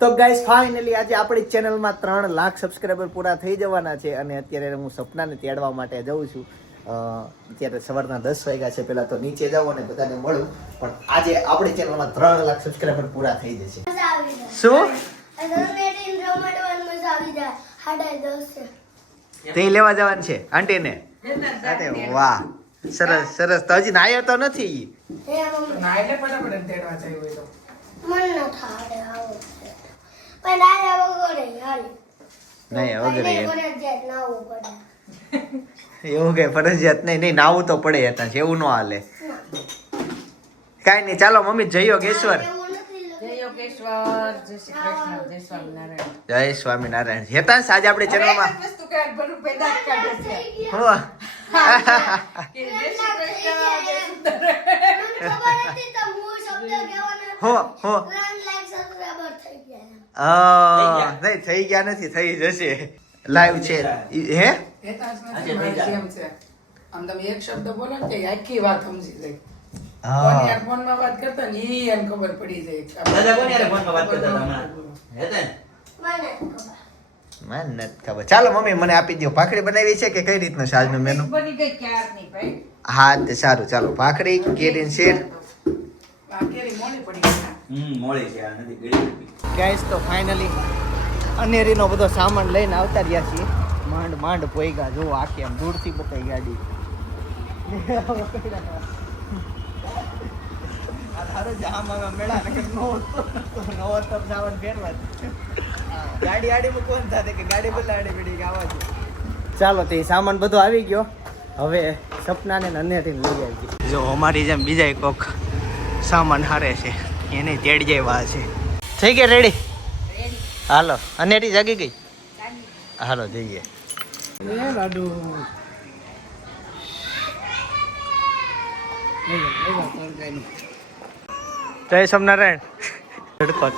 તો guys finally આજે આપણી ચેનલમાં 3 લાખ સબસ્ક્રાઇબર પૂરા થઈ જવાના છે અને અત્યારે હું સપનાને તેડવા માટે જાઉં છું. અત્યારે સવારના 10 વાગ્યા છે. પહેલા તો નીચે જાઉં અને બધાને મળું. પણ આજે આપણી ચેનલમાં 3 લાખ સબસ્ક્રાઇબર પૂરા થઈ જશે. શું તે લેવા જવાનું છે આંટીને? અરે વાહ, સરસ સરસ. તો હજી નાયો તો નથી. એવું કે ફરજિયાત નહીં નાવું તો પડે હતા, એવું ન હાલે. કઈ નહીં, ચાલો મમ્મી જય યોગેશ્વર. જય સ્વામિનારાયણ. હેતાંશ આજે આપણે ચેનલમાં નહીં થઈ ગયા નથી, થઈ જશે. લાઈવ છે હે? આમ તમે એક શબ્દ બોલો ને આખી વાત સમજી જાય. ફોન માં વાત કરતા ને ઈ એને ખબર પડી જાય. દાદા કોની યાર ફોન માં વાત કરતા હતા હમણાં? હેતન મને નથી ખબર. ચાલો મમ્મી મને આપી દો. ભાખરી બનાવી છે કે કઈ રીતનું આજનું મેનુ? બની ગઈ ક્યારની ભાઈ. હા તે સારું. ચાલો ભાખરી, કેરીન શેર. કેરી મોડી પડી ગઈ. મોળી છે, આ નથી ગળી. ગાઈસ તો ફાઇનલી અનેરીનો બધો સામાન લઈને આવતા રહ્યા છીએ. માંડ પોઈગા જો આખી આમ દૂરથી બતાવી ગાડી. ચાલો તે સામાન બધો આવી ગયો. હવે સપનાને અનેરીને લઈ આવી. જો અમારી જેમ બીજા કોક સામાન હારે છે એને તેડી જાય છે. થઈ ગયા રેડી? હાલો અનેરી જાગી ગઈ? હાલો જઈએ. જય સ્વામિનારાયણ.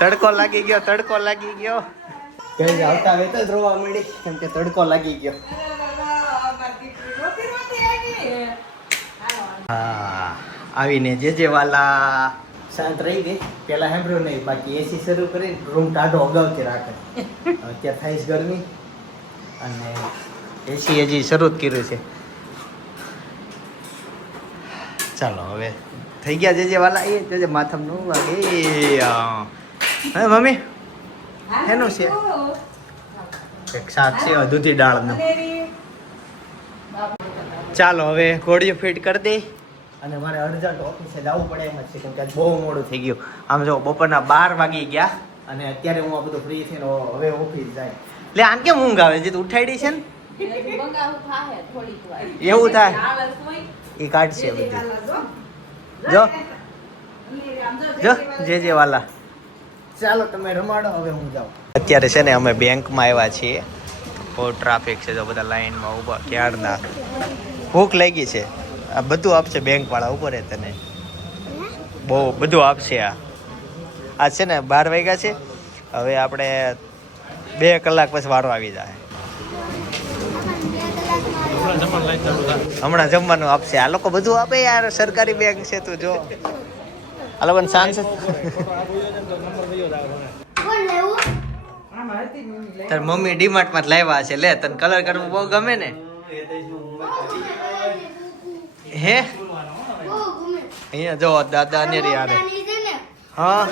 તડકો લાગી ગયો, તડકો લાગી ગયો. કઈ આવતા વેત જ રોવા મળી કેમ કે તડકો લાગી ગયો. હા આવીને જે વાલા શાંત રહી ગઈ. પેલા સાંભળ્યું નહીં, બાકી એસી શરૂ કરી રૂમ ટાઢો અગાઉથી રાખે. અત્યારે થાય છે ગરમી અને એસી હજી શરૂ જ કર્યું છે. ચાલો હવે થઈ ગયા જે વાલા એ જોજે માથમ નું વાગે. હે મમ્મી એનું છે એક શાક છે દૂધી દાળનું. ચાલો હવે ઘોડીઓ ફિટ કરી દે અને મારે અર્જન્ટ ઓફિસે જવું પડે એમ જ છે કેમ કે બહુ મોડું થઈ ગયું. આમ જો બપોરના 12 વાગી ગયા અને અત્યારે હું આ બધું ફ્રી થઈને હવે ઓફિસ જાય. એટલે આને કેમ ઊંઘ આવે છે? ઉઠાડી છે ને એવું થાય એ કાઢશે બધી. જો જો જે વાલા. ચાલો તમે રમાડો, હવે હું જાઉં. અત્યારે છે ને અમે બેંકમાં આવ્યા છીએ. બહુ ટ્રાફિક છે, જો બધા લાઈનમાં ઊભા ક્યારના. ભૂખ લાગી છે. આ બધું આપશે બેંક વાળા ઉપર તને બહુ બધું આપશે. આ છે ને 12 વાગ્યા છે. હવે આપણે 2 કલાક પછી વારો આવી જાય. હમણાં જમવાનું આપશે. આ લોકો બધું આપે યાર, સરકારી બેંક છે. તું જો આ લોકોને શાંત છે. તાર મમ્મી ડીમાર્ટ માં લાવ્યા છે. લે તને કલર કરવું બહુ ગમે ને? હે અહીંયા જો દાદા ને યાર. હા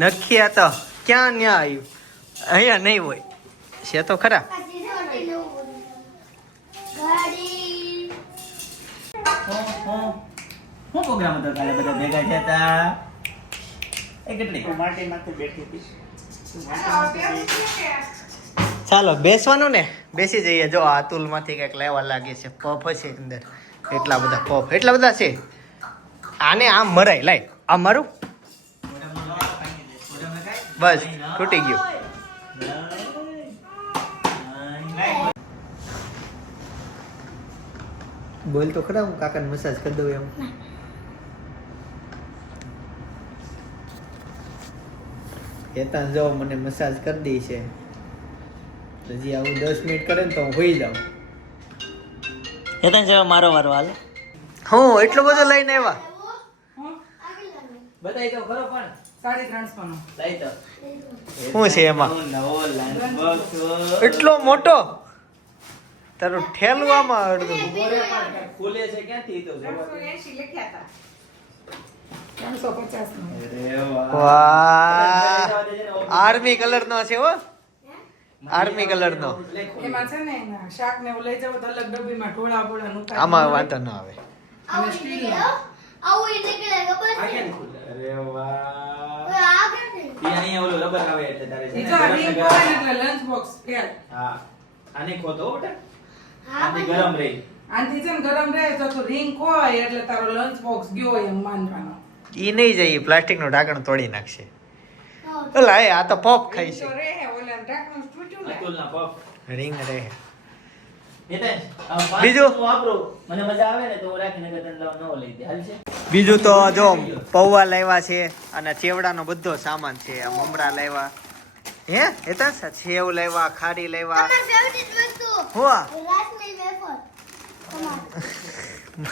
નખી આ તો ક્યાં ન્યા આવ્યું? અહીંયા નહીં હોય છે તો ખરા. શું પ્રોગ્રામ હતો કાલે? બધા ભેગા થયા હતા. એ કેટલી માટી માંથી બેઠી હતી. ચાલો બેસવાનું ને, બેસી જઈએ. જો આ અતુલ માંથી કઈક લેવા લાગે છે. પફ છે અંદર, એટલા બધા પફ, એટલા બધા છે. આને આમ મરાય. લાય આ મારું બસ તૂટી ગયું. બોલ તો ખરા, હું કાકાને મસાજ કરી દઉં એમ. કેતા જો મને મસાજ કરી દઈ છે. હજી આવું 10 મિનિટ કરે ને તો હું હોઈ જાઉં. હેતન છે મારો વારો હાલ. હું એટલો બધો લઈને આવ્યા? બતાવી તો ખરો પણ 350 નો. લઈ તો શું છે એમાં નવો લંચ બોક્સ એટલો મોટો તારું ઠેલવામાં અડધું ખુલે છે ક્યાંથી તો જોવા દે. 380 લખ્યા હતા. 350 નો. અરે વાહ વાહ આર્મી કલર નો છે હો આર્મી કલર નો એમાં છે ને શાક ને એવું લઈ જાવ તો અલગ ડબ્બીમાં ઢોળા બોળા નુકાય. આમાં વાંધો ન આવે અને સ્ટીલ નો. અરે વાહ એ અહીંયા ઓલું રબર આવે એટલે તારે છે એ ને જો આ ગરમ ring ને ખોલે ગરમ. ને એટલે લંચ બોક્સ ફેલ. હા આને ખોતો હો બેટા આથી ગરમ રહી આનથી છે ને ગરમ રહે તો તું ring ખોય એટલે તારો લંચ બોક્સ ગયો એમ માનવાનો. ઈ નહીં જાય પ્લાસ્ટિક નું ઢાંકણ તોડી નાખશે ઓલા એ આ તો પોપ ખાઈ તો છે રહે ઓલા ઢાંકણું તૂટ્યું ને. અતુલના પફ રિંગ રહે હિતેશ, આ પાંચ બીજું? હું વાપરું મને મજા આવે ને તો હું રાખીને તને નવો લઈ દે હાલ છે બીજું તો જો પૌવા લાવ્યા છે અને ચેવડાનો બધો સામાન છે આ મમરા લાવ્યા હે હેતા સેવ લાવ્યા ખારી લાવ્યા હું આ?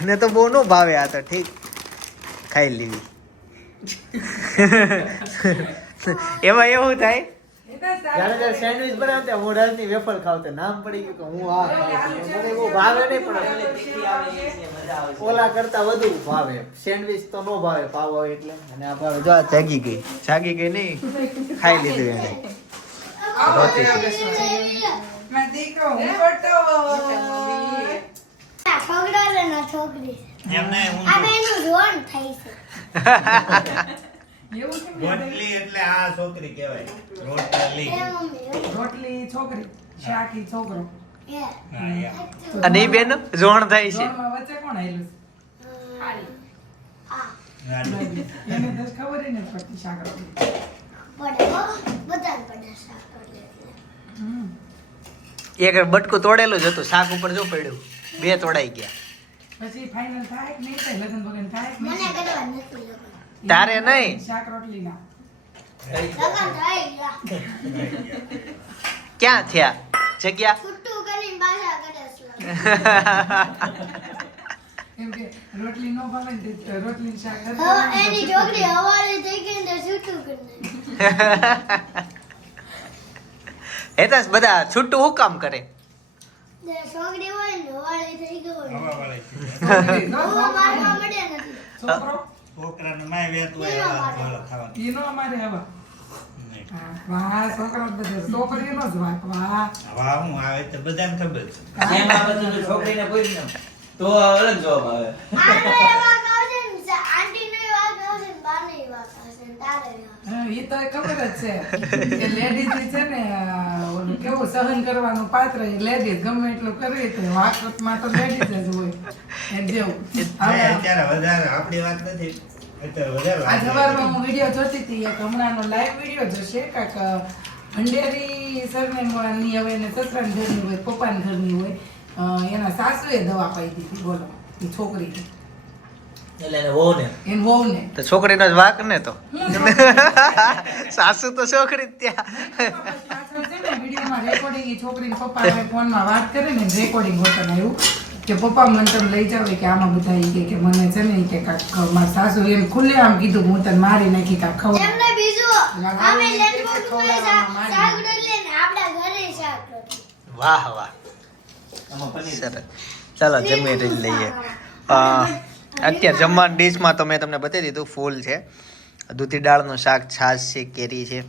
મને તો બહુ નો ભાવે આ તો ઠીક ખાઈ લેવી એમાં એવું થાય એટલે જ્યારે જ્યારે સેન્ડવિચ બનાવતા હું રાજની વેફર ખાવતો નામ પડી ગયું કે હું આ ખાઉં છું. મને બહુ ભાવે નહીં પણ તીખી આવે એ છે, મજા આવે છે. ઓલા કરતા વધુ ભાવે સેન્ડવિચ તો નો ભાવે પાવ હોય એટલે અને આ ભાવે જો આ જાગી ગઈ નહીં ખાઈ લીધું એને આવો રોટી છે. મારો દીકરો ઊંઘતો હોય. એવું કેમ યાદ રોટલી એટલે આ છોકરી કહેવાય રોટલી રોટલી છોકરી શાકી છોકરો. હા યા. અને ઈ બેન જોણ થાય છે જોડમાં વચ્ચે કોણ આયેલું છે? ગાડી. એને તો ખબર ય નથી પડતી શાક રોટલી. હમ. એક બટકું તોડેલું જ હતું શાક ઉપર જો પડ્યું બે તોડાઈ ગયા પછી ફાઇનલ થાય કે નહીં થાય લગન બગન થાય કે નહીં થાય? તારે નહીં. શાક રોટલી ના. ક્યાં થયા જગ્યા કેમ કે રોટલી નો ભાવે ને તે રોટલી ને શાક એની છોકરી હવારે થઈ ગઈ ને છૂટું કરી હેતાસ બધા છૂટું હું કામ કરે છોકરી હોય ને હવારે થઈ ગઈ હોય હવાવાળી છે. બહુ મારવા મળે નથી છોકરો છોકરાને માય વેતું હોય હવા ભાળો ખાવાનું. ઈનો અમારે હવે નહીં. હા, વાહ છોકરા બધે છોકરીનો જ વાંક વાહ હવા હું આવે તો બધાને ખબર છે. જેમ આ બધું જો છોકરીને પૂછ ને તો અલગ જવાબ આવે આનો એવા આવશે ને આંટીનો એવા આવશે ને બાનો એવા આવશે ને તારે એવા. હા, ઈ તો ખબર જ છે કે લેડીઝ છે ને ઓલું કેવું સહન કરવાનું પાત્ર એ લેડીઝ ગમે એટલું કરવી તો વાકમાં તો લેડીઝ જ હોય એમ જેવું નહીં, હવે અત્યારે વધારે આપણી વાત નથી અત્યારે વધારે આ વાત સવારમાં હું વિડીયો જોતી હતી એક હમણાંનો લાઈવ વિડીયો જોશે કાંક ભંડેરી સરનેમની હવે એને સસરાના ઘરની હોય પપ્પાના ઘરની હોય એના સાસુએ દવા પાઈ દીધી બોલો એ છોકરીને એટલે એને વહુ ને એને વહુને તો છોકરીનો જ વાક ને તો સાસુ તો છોકરી જ ત્યાં પાછળ છે ને વિડીયોમાં રેકોર્ડિંગ એ છોકરીને પપ્પા ફોનમાં વાત કરે ને રેકોર્ડિંગ હોતું આવ્યું કે પપ્પા મને તમે લઈ જાવ કે આમાં બધા ઈ કે મને છે ને ઈ કે કાંક મારા સાસુ એમ ખુલ્લે આમ કીધું હું તને મારી નાખી કાંક ખવડાવ એમને બીજું અમે લંચ ખવડાવવામાં બોક્સમાં મારી શાક રોટલી ને આપણા ઘરે શાક રોટલી વાહ વાહ આમાં પનીર સરસ ચાલો જમી લઈએ અત્યારે જમવાની ડીશમાં તો મેં તમને બતાવી દીધું ફૂલ છે દૂધી દાળનું શાક છાશ છે કેરી છે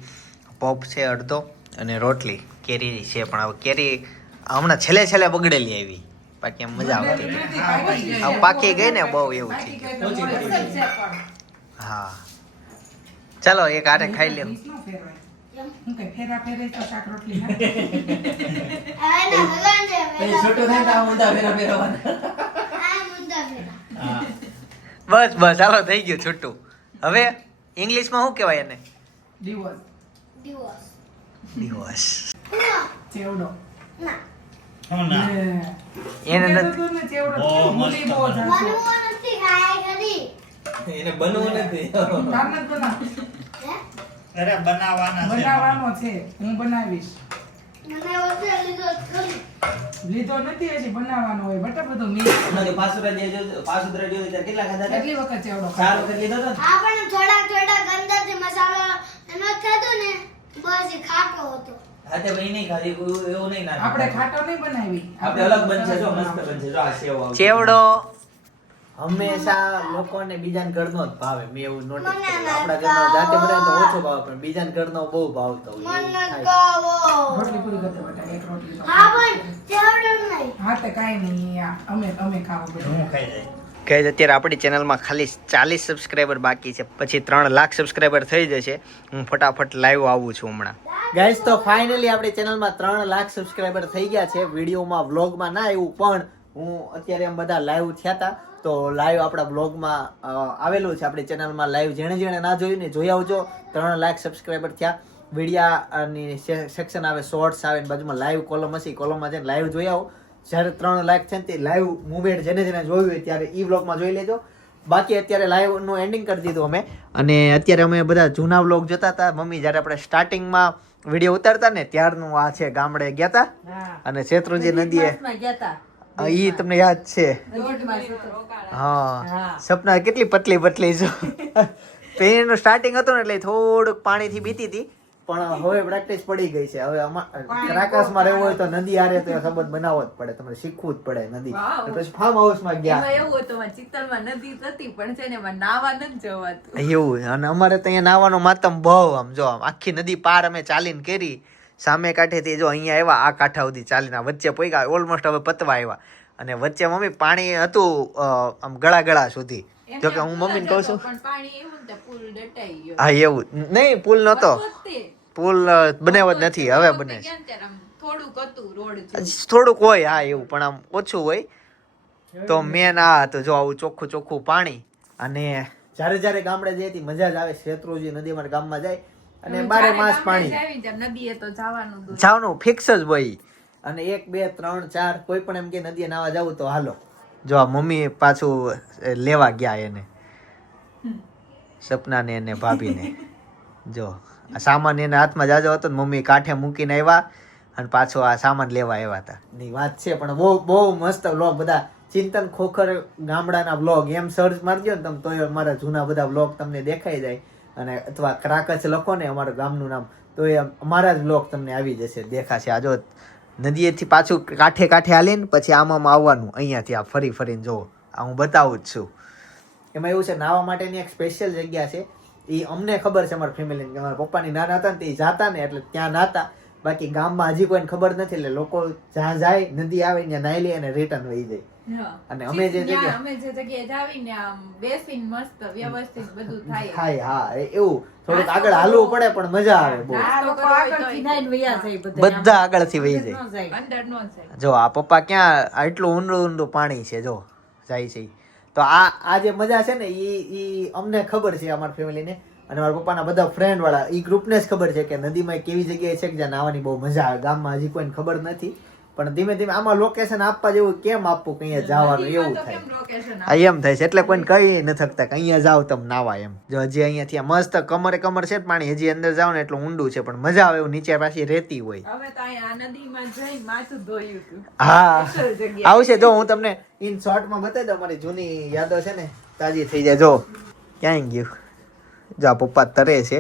પફ છે અડધો અને રોટલી કેરી છે પણ હવે કેરી હમણાં છેલ્લે બગડેલી આવી બાકી એમ મજા આવતી આ પાકી ગઈ ને બહુ એવું થઈ ગયું હા ચાલો એક આરે ખાઈ લેવું હું કઈ ફેરા ફેરે તો શાક રોટલી ના એના ભગવાન છે પછી છોટું થાય તો આ ઊંધા ફેરા ફેરવવાના. આ મુદ્દા ફેરા હા. બસ ચાલો થઈ ગયું છૂટું હવે ઇંગ્લિશમાં શું કહેવાય એને ડિવોર્સ દિવસ દિવસ ચેવડો ના હું ના એને એને નથી ચેવડો બહુ મૂલી મસ્ત. બહુ જાજો બનવું નથી ખાય કરી એને બનવું નથી તાર નથી બનાવ હે અરે બનાવવાના છે બનાવવાનો છે હું બનાવીશ મને ઓછે લીધો ખરી. લીધો નથી હજી બનાવવાનો હોય બટા બધું મિક્સ હમણાં પાસુદ્રા જેવો ત્યારે કેટલા ખાધા હતા? કેટલી વખત છે એવડો 4 વખત લીધો હતો ને? આપણે થોડાક અંદરથી મસાલો એનો જ ખાધો ને બસ એ ખાટો હતો. હા તે ભાઈ નહીં ખાધી એવું નહીં ના આપણે ખાટો નહીં બનાવી આપણે અલગ બનશે જો મસ્ત બનશે જો આ સેવ આવશે. ચેવડો હંમેશા લોકોને બીજાના ઘરનો જ ભાવે. મેં એવું નોટિસ મને કર્યું. ના આપણા ઘરનો જાતે ભાવે. બનાવે તો ઓછો ભાવે પણ બીજાના ઘરનો બહુ ભાવતો હોય. એવું મને થાય. કાવો. રોટલી પૂરી કરતે બટા એક રોટલી તો હા પણ ચેવડો નહીં. હા તે કાંઈ નહીં આ અમે ખાવો બધું હું ખાઈ જાય ગાઈઝ અત્યારે આપણી ચેનલમાં ખાલી 40 સબસ્ક્રાઇબર બાકી છે, પછી 3 લાખ સબસ્ક્રાઇબર થઈ જશે. હું ફટાફટ લાઈવ આવું છું હમણાં. ગાઈઝ તો ફાઇનલી આપણી ચેનલમાં 3 લાખ સબસ્ક્રાઇબર થઈ ગયા છે. વિડીયોમાં વ્લોગમાં ના આવ્યું પણ હું અત્યારે એમ બધા લાઈવ થયા હતા તો લાઈવ આપણા બ્લોગમાં આવેલું છે. આપણી ચેનલમાં લાઈવ જેણે ના જોયું ને જોઈ આવજો. 3 લાખ સબસ્ક્રાઇબર થયા. વિડીયાની સેક્શન આવે, શોર્ટ્સ આવે, બાજુમાં લાઈવ કોલમ હશે, કોલમમાં જઈને લાઈવ જોઈ આવો. જ્યારે 3 લાખ છે ને તે લાઈવ મુવમેન્ટ જેને જોયું હોય ત્યારે ઈ વ્લોગમાં જોઈ લેજો. બાકી અત્યારે લાઈવ નું એન્ડિંગ કરી દીધું અમે, અને અત્યારે અમે બધા જૂના વ્લોગ જોતા હતા. મમ્મી જ્યારે આપણે સ્ટાર્ટિંગમાં વિડીયો ઉતારતા ને ત્યારનું આ છે. ગામડે ગયા હતા અને શેત્રુંજી નદીએ, ઈ તમને યાદ છે? હા, સપના કેટલી પતલી પતલી જો. પેનનું સ્ટાર્ટિંગ હતું ને એટલે થોડુંક પાણીથી બીતી હતી પણ હવે પ્રેક્ટિસ પડી ગઈ છે. હવે આકાશમાં રહેવું હોય તો નદી આરે તો સંબંધ બનાવવો જ પડે, તમારે શીખવું જ પડે નદી. પછી ફાર્મ હાઉસમાં ગયા એવું હતું ચિત્તરમાં નદી હતી પણ છે ને એમાં નાવા નથી જવાતું એવું. અને અમારે તો અહીંયા નાવાનો માતમ બહુ આમ જો આમ આખી નદી પાર અમે ચાલીને કરી. સામે કાંઠેથી જો અહીંયા આવ્યા આ કાંઠા સુધી ચાલીને વચ્ચે પહોંચ્યા, ઓલમોસ્ટ હવે પતવા આવ્યા. અને વચ્ચે મમ્મી પાણી હતું આમ ગળા સુધી. જો કે હું મમ્મીને કહું છું પણ પાણી એવું ને પુલ ડટાઈ ગયો. હા એવું નહીં, પુલ નહોતો, પુલ બનાવ્યો જ નથી, હવે બને છે. થોડુંક હતું રોડ થોડુંક હોય હા એવું, પણ આમ ઓછું હોય. તો મેન આ હતું જો આવું ચોખ્ખું ચોખ્ખું પાણી. અને જ્યારે જ્યારે ગામડે જઈ હતી મજા જ આવે. શેત્રુંજી નદી અમારા ગામમાં જાય અને 12 માસ પાણી. નદીએ તો જવાનું જવાનું ફિક્સ જ હોય. અને 1 2 3 4 કોઈ પણ એમ કે નદીએ નાવા જવું તો હાલો. જો આ મમ્મી પાછું લેવા ગયા એને, સપનાને એને ભાભીને. જો આ સામાન એને હાથમાં જાજો હતો ને મમ્મી કાંઠે મૂકીને આવ્યા અને પાછો આ સામાન લેવા આવ્યા હતા. ની વાત છે પણ બહુ મસ્ત વ્લોગ. બધા ચિંતન ખોખર ગામડાના વ્લોગ એમ સર્ચ મારજો ને તમે તો અમારા જૂના બધા વ્લોગ તમને દેખાઈ જાય. અને અથવા ક્રાકચ લખો ને અમારા ગામનું નામ તો એ અમારા જ વ્લોગ તમને આવી જશે, દેખાશે. આ જો નદીએથી પાછું કાંઠે હાલીને પછી આમાં આવવાનું, અહીંયાથી આ ફરીને જોવો. આ હું બતાવું જ છું. એમાં એવું છે નાવા માટેની એક સ્પેશિયલ જગ્યા છે. એ અમને ખબર છે અમારા ફેમિલીને કે અમારા પપ્પાની નાના હતા ને તે જાતા ને એટલે ત્યાં નાતા. બાકી ગામમાં હજી કોઈને ખબર નથી એટલે લોકો જ્યાં જાય નદી આવે ત્યાં નાઈ લે અને રિટર્ન વહી જાય. અને અમે જે જગ્યાએ જાવીને આમ બેસીને મસ્ત વ્યવસ્થિત બધું થાય. હા એવું થોડુંક આગળ હાલવું પડે પણ મજા આવે બહુ. બધા આગળથી વહી જાય, અંદર નો જાય. જો આ પપ્પા ક્યાં આટલું ઊંડું પાણી છે જો જાય છે. તો આ જે મજા છે ને ઈ અમને ખબર છે અમારા ફેમિલીને અને મારા પપ્પાના બધા ફ્રેન્ડ વાળા ઈ ગ્રુપને જ ખબર છે કે નદીમાં કેવી જગ્યાએ છે કે જ્યાં નાવાની બહુ મજા આવે. ગામમાં હજી કોઈને ખબર નથી પણ ધીમે ધીમે આમાં લોકેશન આપવા જેવું કેમ આપવું કે અહીંયા જવાનું એવું થાય. એમ થાય છે એટલે કોઈને કહી ન થકતા કે અહીંયા જાવ તમે નાવા એમ. જો હજી અહીંયાથી મસ્ત કમર છે પાણી, હજી અંદર જાવ ને એટલું ઊંડું છે પણ મજા આવે એવું. નીચે પાછી રેતી હોય. હવે તો અહીંયા નદીમાં જઈ માથું ધોયું હતું. હા આવશે જો હું તમને ઇન શોર્ટમાં બતાવી દઉં. મારી જૂની યાદો છે ને તાજી થઈ જાય. જો ક્યાંય ગયું, જો આ પપ્પા તરે છે,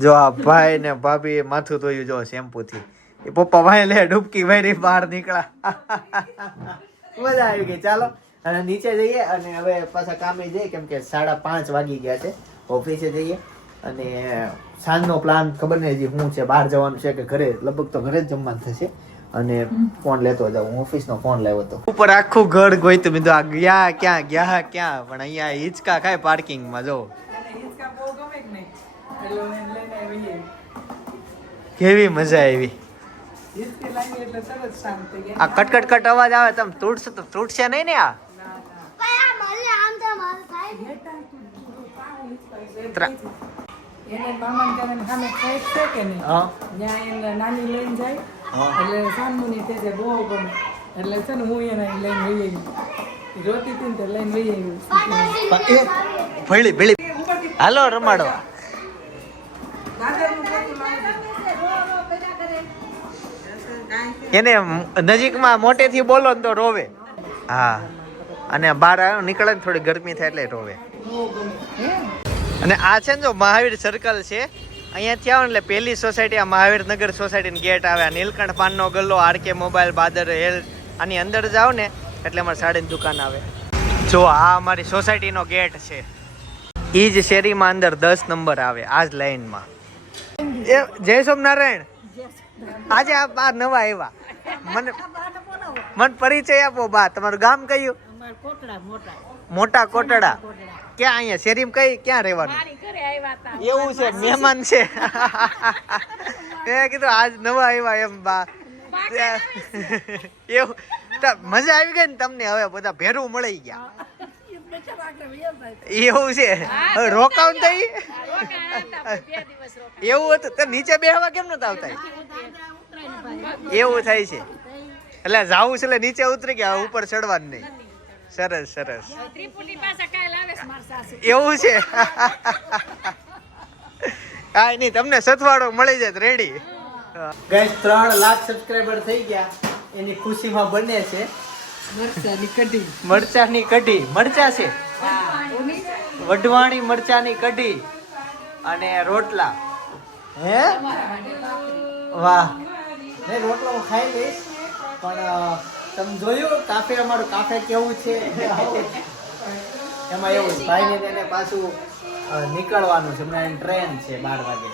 જો આ ભાઈ ને ભાભી માથું ધોયું જો શેમ્પૂથી. એ પપ્પા ભાઈ લે ડૂબકી મારી બહાર નીકળ્યા. મજા આવી ગઈ. ચાલો અને નીચે જઈએ અને હવે પાછા કામે જઈએ કેમ કે 5:30 વાગી ગયા છે. ઓફિસે જઈએ અને સાંજનો પ્લાન ખબર નહીં હજી શું છે, બહાર જવાનું છે કે ઘરે. લગભગ તો ઘરે જ જમવાનું થશે. અને ફોન લેતો જાઉં, હું ઓફિસનો ફોન લાવ્યો હતો. ઉપર આખું ઘર ગોઈતું મેં તો ગયા ક્યાં પણ અહીંયા હિંચકા ખાય પાર્કિંગમાં. જો કેવી મજા આવી. આ કટ અવાજ આવે તમે તૂટશે નહીં ને? આ એને મામા ને સામે સાઈડ છે કે નહીં ત્યાં એને નાની લઈને જાય એટલે સાનમુની તે છે બહુ ગમે એટલે છે ને હું એને લઈને વહી આવી રોતી હતી ને લઈને વહી આવી ભેળી હાલો રમાડો. એને નજીકમાં મોટેથી બોલો ને તો રોવે. હા, અને બહાર નીકળે ને થોડી ગરમી થાય એટલે રોવે. અને આ છે ને જો મહાવીર સર્કલ છે, અહીંયાથી આવો ને એટલે પહેલી સોસાયટી આ મહાવીર નગર સોસાયટીની ગેટ આવે. આ નીલકંઠ પાનનો ગલ્લો, આરકે મોબાઈલ, બાદર હેલ્થ, આની અંદર જાઓ ને એટલે અમારી સાડીની દુકાન આવે. જો આ અમારી સોસાયટીનો ગેટ છે. એ જ શેરીમાં અંદર 10 નંબર આવે, આ જ લાઈનમાં. એ જય સોમનારાયણ. આજે આ નવા આવ્યા, મને પરિચય આપો બા. તમારું ગામ કયું? મોટા કોટડા. ક્યાં અહીંયા શેરીમાં કઈ ક્યાં રહેવાનું? એવું છે, મહેમાન છે. મેં કીધું આજ નવા આવ્યા એમ બા. એવું મજા આવી ગઈ ને તમને? હવે બધા ભેરું મળી ગયા એવું છે? રોકાવ થઈ એવું હતું તો નીચે બેહવા કેમ નતા આવતા? એવું થાય છે એટલે જાવું છે એટલે નીચે ઉતરી ગયા, ઉપર ચડવાનું નહીં. સરસ સરસ. એવું છે? કાંઈ નહીં, તમને સથવાડો મળી જાય રેડી. ગાઈસ 3 લાખ સબસ્ક્રાઇબર થઈ ગયા, એની ખુશીમાં બને છે મરચાની કઢી. મરચા છે, વઢવાણી મરચાની કઢી અને રોટલા. હે વાહ. નહીં રોટલો હું ખાઈ લઈશ, પણ તમે જોયું કાફે અમારું કાફે કેવું છે? એમાં એવું ભાઈને તેને પાછું નીકળવાનું છે, હમણાં ટ્રેન છે 12 વાગે.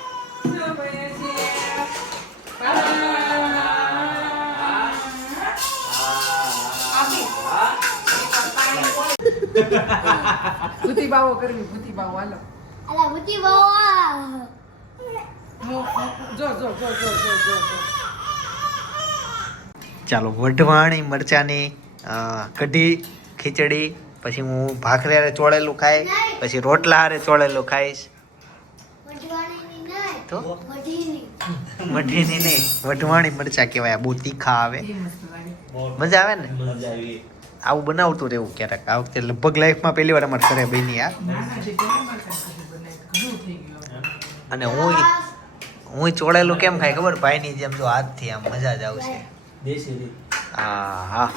ભૂતી બાવો કરવી, ભૂતી બાવો હાલો. અલા ભૂતી બાવા જો જો જો જો જો જો ચાલો, વઢવાણી મરચાની કઢી, ખીચડી, પછી હું ભાખરી હારે ચોળેલું ખાઈ, પછી રોટલા હારે ચોળેલું ખાઈશ. વઢવાણીની નહીં તો વઢીની. મઢીની નહીં, વઢવાણી મરચા કહેવાય. બહુ તીખા આવે, મજા આવે ને. આવું બનાવતું રહેવું ક્યારેક. આ વખતે લગભગ લાઈફમાં પહેલી વાર અમારે ઘરે બની આ. અને હું ચોળેલું કેમ ખાય ખબર? ભાઈની જેમ જો હાથથી આમ મજા જ આવશે. હા હા.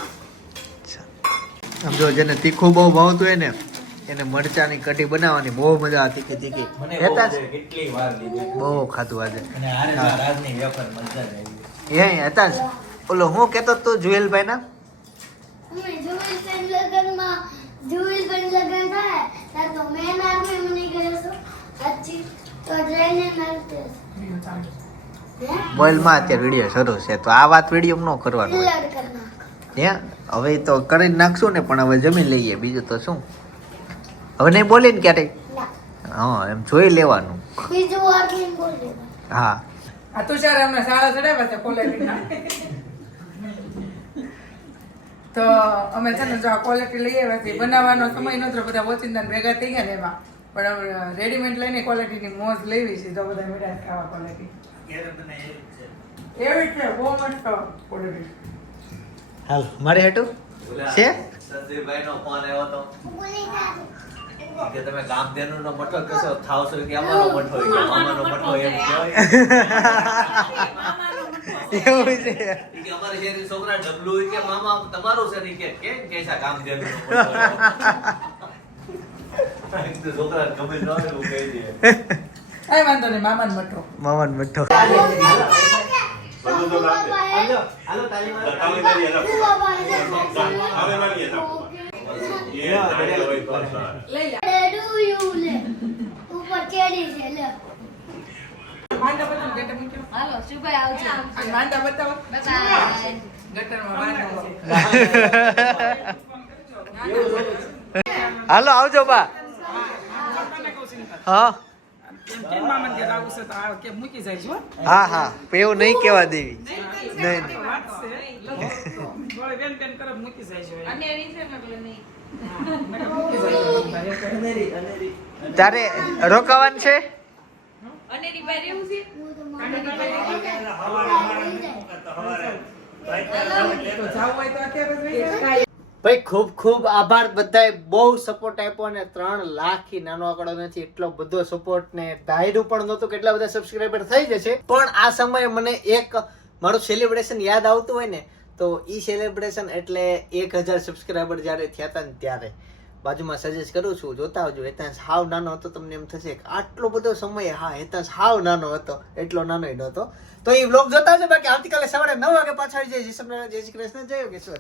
આમ જો જેને તીખું બહુ ભાવતું હોય ને એને મરચાની કઢી બનાવવાની બહુ મજા આવે. તીખી તીખી બહુ ખાધું આજે. એ હતા જ. ઓલો હું કહેતો તું જુએલભાઈ ના અમે જુવેલબેન લગનમાં જુવેલબેન લગન થાય ત્યાં તો મેં નામે મને ગયો છું સાચી તો ટ્રેને મળતે મોબાઈલમાં અત્યારે વિડીયો શરૂ છે તો આ વાત વિડીયો ન કરવાનું હોય. લડ કરના હે હવે તો કરી નાખશું ને, પણ હવે જમી લઈએ, બીજું તો શું. હવે નહીં બોલી ને ક્યારેક. ના હા, એમ જોઈ લેવાનું. બીજું વાગીને બોલ દેવા. હા આ તુષાર અમને શાળા ચડાવ્યા છે કોલેજના. તો અમે છે ને જો આ ક્વોલિટી લઈ આવ્યા છીએ. બનાવવાનો સમય નતો, બધા ઓચિંતાને ભેગા થઈ ગયા ને એમાં. પણ હવે રેડીમેડ લઈને ક્વોલિટીની મોજ લેવી છે તો બધા મીઠા ખાવા ક્વોલિટી એવી છે, બહુ મસ્ત ક્વોલિટી. હાલ મારે હેઠું છે. સંદીપભાઈનો ફોન આવ્યો તો બોલી ના કે તમે કામધેનુનો મઠો કશો થાવ છો કે અમારો મઠો કે મામાનો મઠો એમ કહેવાય. એવું છે. ઈ કે અમારે શેરી છોકરા ડબલું હોય કે મામા તમારું છે ને ઈ કે કેમ કેસા કામધેનુનો મઠો એક તો છોકરા ગમે ન આવે એવું કહી દે. કઈ વાંધો નહીં, મામાનો મઠો. મામાનો મઠ્ઠો. બધું તો લાગે. હાલો હાલો તાલી મારો. લઈ લે. ઉપર ચડી છે લે માંડા બતાવો, ગટર મૂક્યો. હાલો શુભાઈ આવજો. આ માંડા બતાવો. બાય. ગટરમાં માંડા છે. હાલો આવજો બા. હા હા હા, એવું નહીં કેવા દેવી. નહીં નહીં. અને રીઝનેબલ નહીં. તારે રોકાવાનું છે? અનેરી બાર એવું છે. હું તો મારી તો જાવું હોય તો અત્યારે જ વહી જાય. ભાઈ ખૂબ ખૂબ આભાર. બધાએ બહુ સપોર્ટ આપ્યો અને 3 લાખ થી નાનો આંકડો નથી. એટલો બધો સપોર્ટ ને ધાર્યું પણ નહોતું કેટલા બધા સબસ્ક્રાઇબર થઈ જશે. પણ આ સમયે મને એક મારું સેલિબ્રેશન યાદ આવતું હોય ને તો ઈ સેલિબ્રેશન એટલે 1000 સબસ્ક્રાઈબર જ્યારે થયા હતા ને ત્યારે બાજુમાં સજેસ્ટ કરું છું, જોતા આવજો. હેતાંશ હાવ નાનો હતો, તમને એમ થશે કે આટલો બધો સમય, હા હેતાંશ હાવ નાનો હતો, એટલો નાનો નહોતો. તો એ વ્લોગ જોતા આવજો. બાકી આવતીકાલે સવારે 9 વાગે પાછા આવી જાય. જય શ્રી કૃષ્ણ, જય યોગેશ્વર.